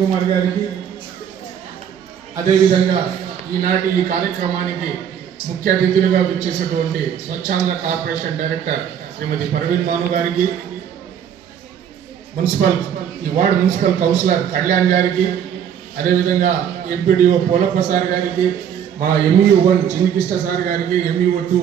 కుమార్ గారికి. అదేవిధంగా ఈనాటి ఈ కార్యక్రమానికి ముఖ్య అతిథులుగా విచ్చేసినటువంటి స్వచ్ఛాంద కార్పొరేషన్ డైరెక్టర్ శ్రీమతి ప్రవీణ్ భాను గారికి మున్సిపల్ ఈ వార్డు మున్సిపల్ కౌన్సిలర్ కళ్యాణ్ గారికి అదేవిధంగా ఎంపీడీఓ పోలప్ప సార్ గారికి మా ఎంఈఓ వన్ చిన్నికృష్ణ సార్ గారికి ఎంఈఓ టూ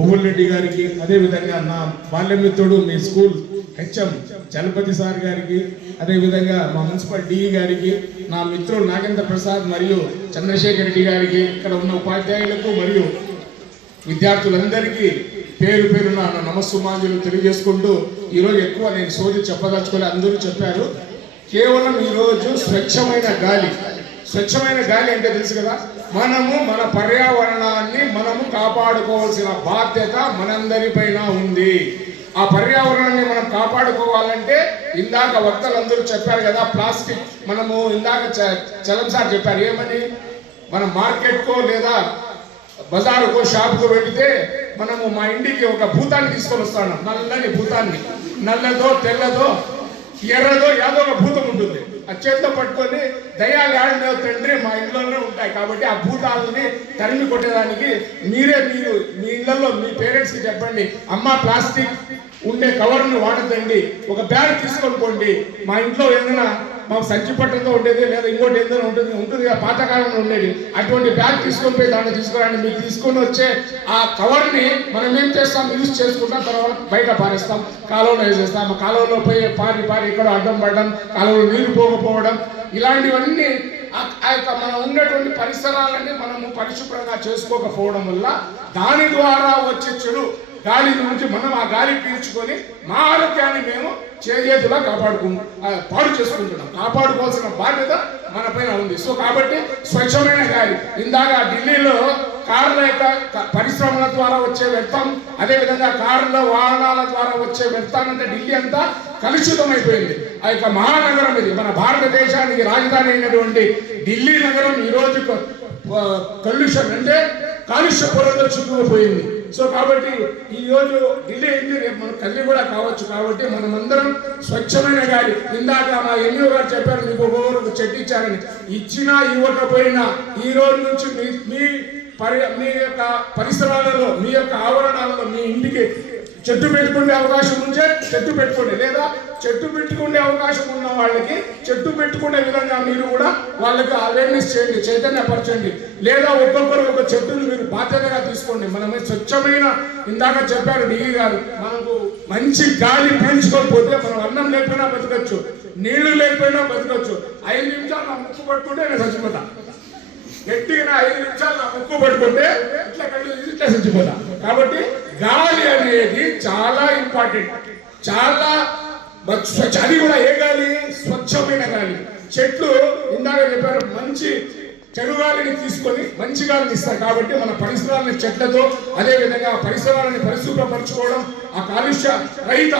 ఓహుల్ రెడ్డి గారికి అదేవిధంగా నా బాల్యమిత్రుడు మీ స్కూల్ హెచ్ఎం చలపతి సార్ గారికి అదేవిధంగా మా మున్సిపల్ డిఈ గారికి నా మిత్రుడు నాగేంద్ర ప్రసాద్ మరియు చంద్రశేఖర్ రెడ్డి గారికి ఇక్కడ ఉన్న ఉపాధ్యాయులకు మరియు విద్యార్థులందరికీ పేరు పేరున నా నమస్సుమాంజలు తెలియజేసుకుంటూ ఈరోజు ఎక్కువ నేను సోది చెప్పదలుచుకొని అందరూ చెప్పారు. కేవలం ఈరోజు స్వచ్ఛమైన గాలి. స్వచ్ఛమైన గాలి అంటే తెలుసు కదా మనము మన పర్యావరణాన్ని మనము కాపాడుకోవాల్సిన బాధ్యత మనందరిపైన ఉంది. ఆ పర్యావరణాన్ని మనం కాపాడుకోవాలంటే ఇందాక వక్తలందరూ చెప్పారు కదా ప్లాస్టిక్ మనము ఇందాక చ- చలం సార్ చెప్పారు ఏమని? మనం మార్కెట్కో లేదా బజారుకో షాప్కో వెళితే మనము మా ఇంటికి ఒక భూతాన్ని తీసుకొని వస్తాను నల్లని భూతాన్ని. నల్లదో తెల్లదో ఎర్రదో ఏదో ఒక భూతం ఉంటుంది. ఆ చేతిలో పట్టుకొని దయాలు తండ్రి మా ఇంట్లోనే ఉంటాయి. కాబట్టి ఆ భూతాలని తరిమి కొట్టేదానికి మీరే మీరు మీ ఇళ్ళలో మీ పేరెంట్స్కి చెప్పండి అమ్మ ప్లాస్టిక్ ఉండే కవర్ని వాడద్దండి. ఒక బ్యాగ్ తీసుకొని పోండి. మా ఇంట్లో ఏదైనా మాకు సంచి పట్టంతో ఉండేది లేదా ఇంకోటి ఏదైనా ఉంటుంది ఉంటుంది కదా పాతకాలంలో ఉండేది. అటువంటి బ్యాగ్ తీసుకొని పోయి దాంట్లో తీసుకురండి. మీరు తీసుకొని వచ్చే ఆ కవర్ని మనం ఏం చేస్తాం? యూజ్ చేసుకుంటాం తర్వాత బయట పారేస్తాం కాలువలో వేసేస్తాం. కాలువలో పోయి పారి పారి ఇక్కడ అడ్డం పడడం కాలువలో నీరు పోకపోవడం ఇలాంటివన్నీ ఆ యొక్క మనం ఉన్నటువంటి పరిసరాలన్నీ మనము పరిశుభ్రంగా చేసుకోకపోవడం వల్ల దాని ద్వారా వచ్చే చెడు గాలి నుంచి మనం ఆ గాలి పీల్చుకొని మా ఆరోగ్యాన్ని మేము చేజేతులా కాపాడుకుంటాం పాడు చేసుకుంటున్నాం. కాపాడుకోవాల్సిన బాధ్యత మన పైన ఉంది. సో కాబట్టి స్వచ్ఛమైన గాలి. ఇందాక ఢిల్లీలో కార్ల యొక్క పరిశ్రమల ద్వారా వచ్చే వ్యర్థం అదేవిధంగా కార్ల వాహనాల ద్వారా వచ్చే వ్యర్థానంతా ఢిల్లీ అంతా కలుషితం అయిపోయింది. ఆ యొక్క మహానగరం ఇది. మన భారతదేశానికి రాజధాని అయినటువంటి ఢిల్లీ నగరం ఈరోజు కలుషం అంటే కాలుష్య పొరలో చుట్టుకుపోయింది సో కాబట్టి ఈ ఢిల్లీ అయింది రేపు మన తల్లి కూడా కావచ్చు. కాబట్టి మనమందరం స్వచ్ఛమైన గాలి. ఇందాక మా ఎన్నో గారు చెప్పారు మీకు ఒక్కొక్కరు ఒక చెట్టు ఇచ్చారని. ఇచ్చినా ఇవ్వకపోయినా ఈ రోజు నుంచి మీ మీ పరి మీ యొక్క పరిసరాలలో మీ యొక్క ఆవరణాలలో మీ ఇంటికి చెట్టు పెట్టుకునే అవకాశం ఉంటే చెట్టు పెట్టుకోండి. లేదా చెట్టు పెట్టుకునే అవకాశం ఉన్న వాళ్ళకి చెట్టు పెట్టుకునే విధంగా మీరు కూడా వాళ్ళకి అవేర్నెస్ చేయండి చైతన్యపరచండి. లేదా ఒక్కొక్కరు ఒక చెట్టును మీరు బాధ్యతగా తీసుకోండి. మనమే స్వచ్ఛమైన ఇందాక చెప్పారు డిగి గారు మనకు మంచి గాలి పీల్చుకోకపోతే మనం అన్నం లేకపోయినా బతకచ్చు నీళ్ళు లేకపోయినా బతకచ్చు. ఐదు నిమిషాలు నా ముక్కు పట్టుకుంటే నేను చచ్చిపోతా. గట్టిగా ఐదు నిమిషాలు నా ముక్కు పట్టుకుంటే ఇట్లా కళ్ళు ఇట్లా చచ్చిపోతా. కాబట్టి గాలి అనేది చాలా ఇంపార్టెంట్ చాలా స్వచ్ఛ అది కూడా ఏ గాలి? స్వచ్ఛమైన గాలి. చెట్లు ఇందాక చెప్పారు మంచి చెడు గాలిని తీసుకొని మంచి గాలిని ఇస్తారు. కాబట్టి మన పరిసరాలని చెట్లతో అదే విధంగా పరిసరాలని పరిశుభ్రపరచుకోవడం ఆ కాలుష్య రహిత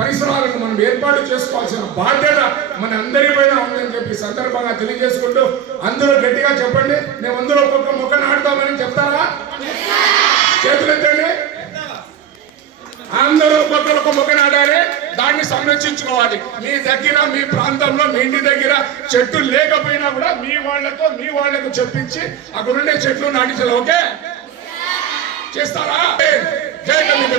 పరిసరాలను మనం ఏర్పాటు చేసుకోవాల్సిన బాధ్యత మన అందరిపైన ఉందని చెప్పి సందర్భంగా తెలియజేసుకుంటూ అందరూ గట్టిగా చెప్పండి. మేము అందరూ ఒక్కొక్క మొక్క నాటుతామని చెప్తారా? చేతులు ఎత్తండి అందరూ ఒక మొక్క దాన్ని సంరక్షించుకోవాలి. మీ దగ్గర మీ ప్రాంతంలో మీ ఇంటి దగ్గర చెట్టు లేకపోయినా కూడా మీ వాళ్ళతో మీ వాళ్ళకు చెప్పించి అక్కడ ఉండే చెట్లు నాటించాలి ఓకే? చేస్తారా? జై కమిటీ